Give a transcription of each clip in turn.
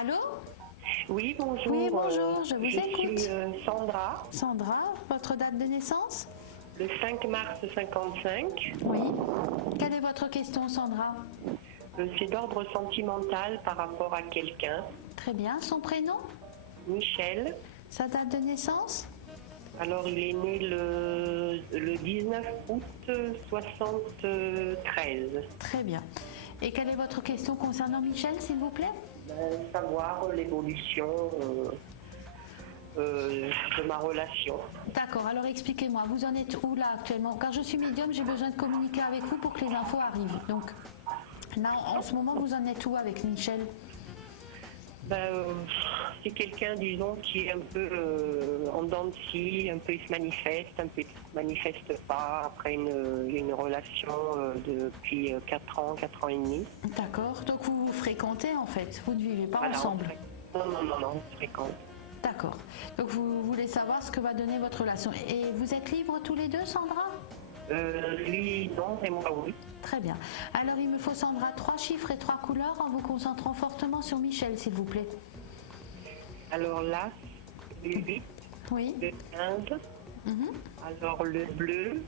Allô? Oui, bonjour. Oui, bonjour, je vous écoute. Je suis Sandra. Sandra, votre date de naissance? Le 5 mars 55. Oui. Quelle est votre question, Sandra? C'est d'ordre sentimental par rapport à quelqu'un. Très bien. Son prénom? Michel. Sa date de naissance? Alors, il est né le 19 août 73. Très bien. Et quelle est votre question concernant Michel, s'il vous plaît? Savoir l'évolution de ma relation. D'accord, alors expliquez-moi, vous en êtes où là actuellement? Car je suis médium, j'ai besoin de communiquer avec vous pour que les infos arrivent. Donc là, en ce moment, vous en êtes où avec Michel? C'est quelqu'un, disons, qui est un peu en dents de scie, un peu il se manifeste, un peu il se manifeste pas. Après une relation depuis 4 ans et demi. D'accord, donc vous vous fréquentez en fait, vous ne vivez pas Voilà, ensemble? Non, on se fréquente. D'accord, donc vous voulez savoir ce que va donner votre relation. Et vous êtes libres tous les deux, Sandra? Lui, non, et moi, oui. Très bien. Alors il me faut, Sandra, 3 chiffres et 3 couleurs en vous concentrant fortement sur Michel, s'il vous plaît. Alors là, le 8, Oui. le 15, alors le bleu,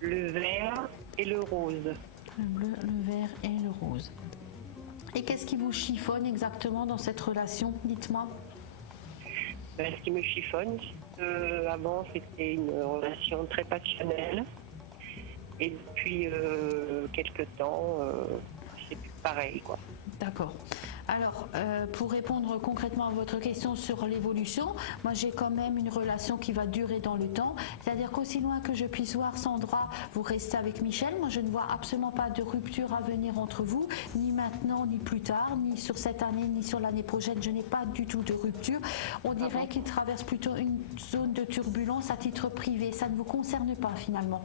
le vert et le rose. Le bleu, le vert et le rose. Et qu'est-ce qui vous chiffonne exactement dans cette relation? Dites-moi. Ce qui me chiffonne, avant c'était une relation très passionnelle. Et depuis quelques temps, c'est plus pareil, quoi. D'accord. Alors, pour répondre concrètement à votre question sur l'évolution, moi j'ai quand même une relation qui va durer dans le temps. C'est-à-dire qu'aussi loin que je puisse voir, Sandra, vous restez avec Michel. Moi je ne vois absolument pas de rupture à venir entre vous, ni maintenant, ni plus tard, ni sur cette année, ni sur l'année prochaine. Je n'ai pas du tout de rupture. On dirait qu'il traverse plutôt une zone de turbulence à titre privé. Ça ne vous concerne pas finalement.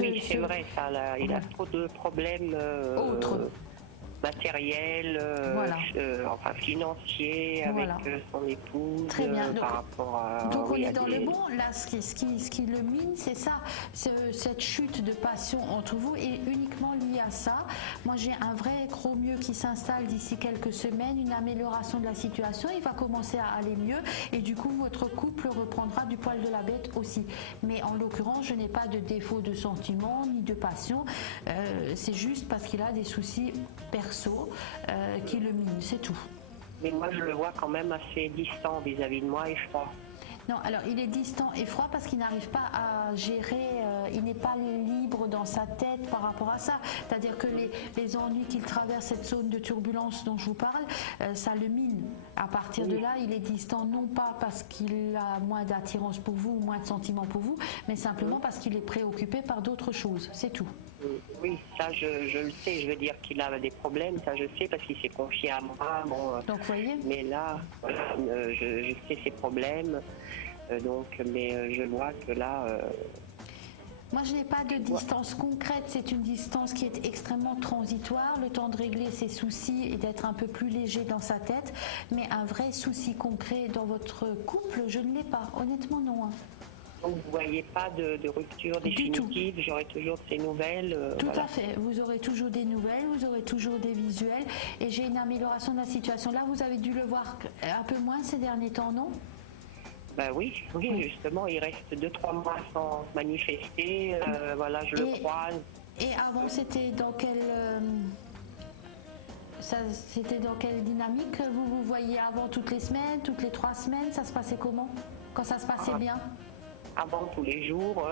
Oui, c'est vrai, ça. Là, il a trop de problèmes autres. Matériel, voilà. Enfin financier, voilà. Avec son épouse. Très bien. Donc, par rapport à, donc on est dans le bon. Là, ce qui le mine, c'est ça, cette chute de passion entre vous est uniquement liée à ça. Moi, j'ai un vrai gros mieux qui s'installe d'ici quelques semaines, une amélioration de la situation. Il va commencer à aller mieux et du coup, votre couple reprendra du poil de la bête aussi. Mais en l'occurrence, je n'ai pas de défaut de sentiment ni de passion. C'est juste parce qu'il a des soucis perso qui le mine, c'est tout. Mais moi je le vois quand même assez distant vis-à-vis de moi et froid. Non, alors il est distant et froid parce qu'il n'arrive pas à gérer, il n'est pas libre dans sa tête par rapport à ça. C'est-à-dire que les ennuis qu'il traverse, cette zone de turbulence dont je vous parle, ça le mine. À partir de là, il est distant non pas parce qu'il a moins d'attirance pour vous ou moins de sentiments pour vous, mais simplement parce qu'il est préoccupé par d'autres choses, c'est tout. Oui, ça je le sais, je veux dire qu'il a des problèmes, ça je sais parce qu'il s'est confié à moi. Bon, donc voyez. Mais là, voilà, je sais ses problèmes, mais je vois que là... Moi, je n'ai pas de distance concrète, c'est une distance qui est extrêmement transitoire, le temps de régler ses soucis et d'être un peu plus léger dans sa tête, mais un vrai souci concret dans votre couple, je ne l'ai pas, honnêtement non. Donc vous ne voyez pas de rupture définitive, j'aurai toujours de ces nouvelles. Tout à fait, vous aurez toujours des nouvelles, vous aurez toujours des visuels et j'ai une amélioration de la situation. Là, vous avez dû le voir un peu moins ces derniers temps, non? Oui, justement, il reste 2-3 mois sans se manifester, voilà, je le croise. Et avant, c'était dans quelle dynamique vous voyiez avant? Toutes les semaines, toutes les 3 semaines, ça se passait comment? Quand ça se passait bien? Avant tous les jours,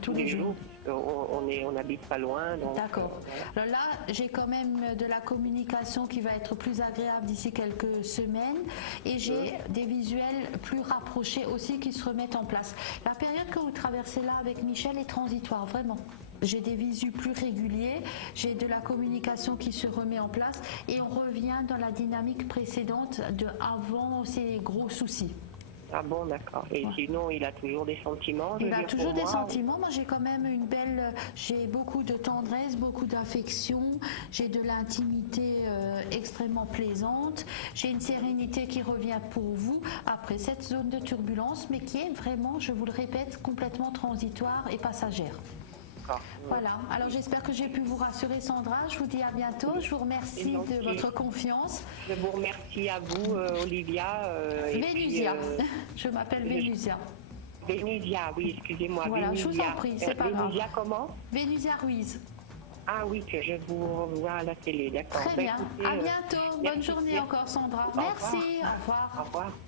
tous les jours. On n'habite pas loin. D'accord. Alors là, j'ai quand même de la communication qui va être plus agréable d'ici quelques semaines et j'ai des visuels plus rapprochés aussi qui se remettent en place. La période que vous traversez là avec Michel est transitoire, vraiment. J'ai des visus plus réguliers, j'ai de la communication qui se remet en place et on revient dans la dynamique précédente de avant ces gros soucis. Ah bon, d'accord. Et sinon, il a toujours des sentiments? Il a toujours des sentiments. Moi, j'ai quand même j'ai beaucoup de tendresse, beaucoup d'affection. J'ai de l'intimité extrêmement plaisante. J'ai une sérénité qui revient pour vous après cette zone de turbulence, mais qui est vraiment, je vous le répète, complètement transitoire et passagère. d'accord. Voilà, alors j'espère que j'ai pu vous rassurer Sandra, je vous dis à bientôt, je vous remercie de votre confiance. Je vous remercie à vous Olivia. Vénusia, je m'appelle Vénusia. Vénusia, oui, excusez-moi. Voilà, Vénusia. je vous en prie, c'est pas grave. Vénusia comment? Vénusia Ruiz. Ah oui, que je vous revois à la télé, d'accord. Très bien, à bientôt, bonne journée encore Sandra. Merci, au revoir. Au revoir.